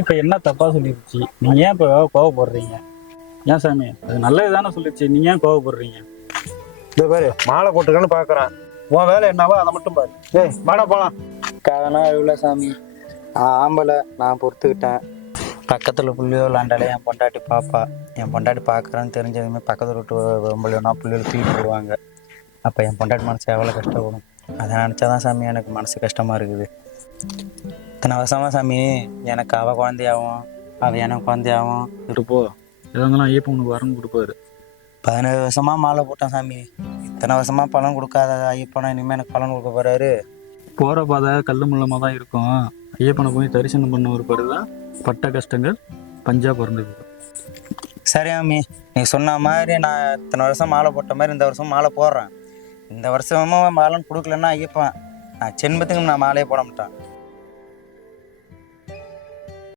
இப்ப என்ன தப்பா சொல்லிருச்சு? நீங்க ஏன் இப்ப கோவப்படுறீங்க? ஏன் சாமி? அது நல்லது தானே சொல்லிருச்சு, நீங்க ஏன் கோவப்படுறீங்க? இந்த பாரு மாலை போட்டுக்கன்னு பாக்குறேன். உன் வேலை என்னவோ அதை மட்டும் பாரு. ஏய் வாடா போலாம். காதனா இவ்வளோ சாமி. ஆம்பளை நான் பொறுத்துக்கிட்டேன். பக்கத்தில் புள்ளியோ விளாண்டாலே என் பொண்டாட்டி பாப்பா. என் பொண்டாட்டி பார்க்குறேன்னு தெரிஞ்சதுமே பக்கத்தில் விட்டு பொம்பளையோனா புள்ளியோட தூக்கி போடுவாங்க. அப்போ என் பொண்டாட்டி மனசு எவ்வளோ கஷ்டப்படும். அதை நினச்சாதான் சாமி எனக்கு மனசு கஷ்டமாக இருக்குது. இத்தனை வருஷமா சாமி எனக்கு அவள் குழந்தையாகவும் அவள் எனக்கு குழந்தையாகவும் இருப்போ எதாங்கலாம் ஐயப்பன் உனக்கு வரம் கொடுப்பாரு. 17 வருஷமா மாலை போட்டேன் சாமி. இத்தனை வருஷமா பலன் கொடுக்காத ஐயப்பனை இனிமேல் எனக்கு பலன் கொடுக்க போறாரு. போற பாதை கல்லு முள்ளமாக தான் இருக்கும். ஐயப்பனை போய் தரிசனம் பண்ண ஒரு தான் பட்ட கஷ்டங்கள் பஞ்சா பிறந்தது. சரி அம்மி, நீ சொன்ன மாதிரி நான் இத்தனை வருஷம் மாலை போட்ட மாதிரி இந்த வருஷம் மாலை போடுறேன். இந்த வருஷமும் பலன் கொடுக்கலன்னா ஐயப்பன் நான் ஜென்மத்துக்கு நான் மாலையே போட மாட்டேன்.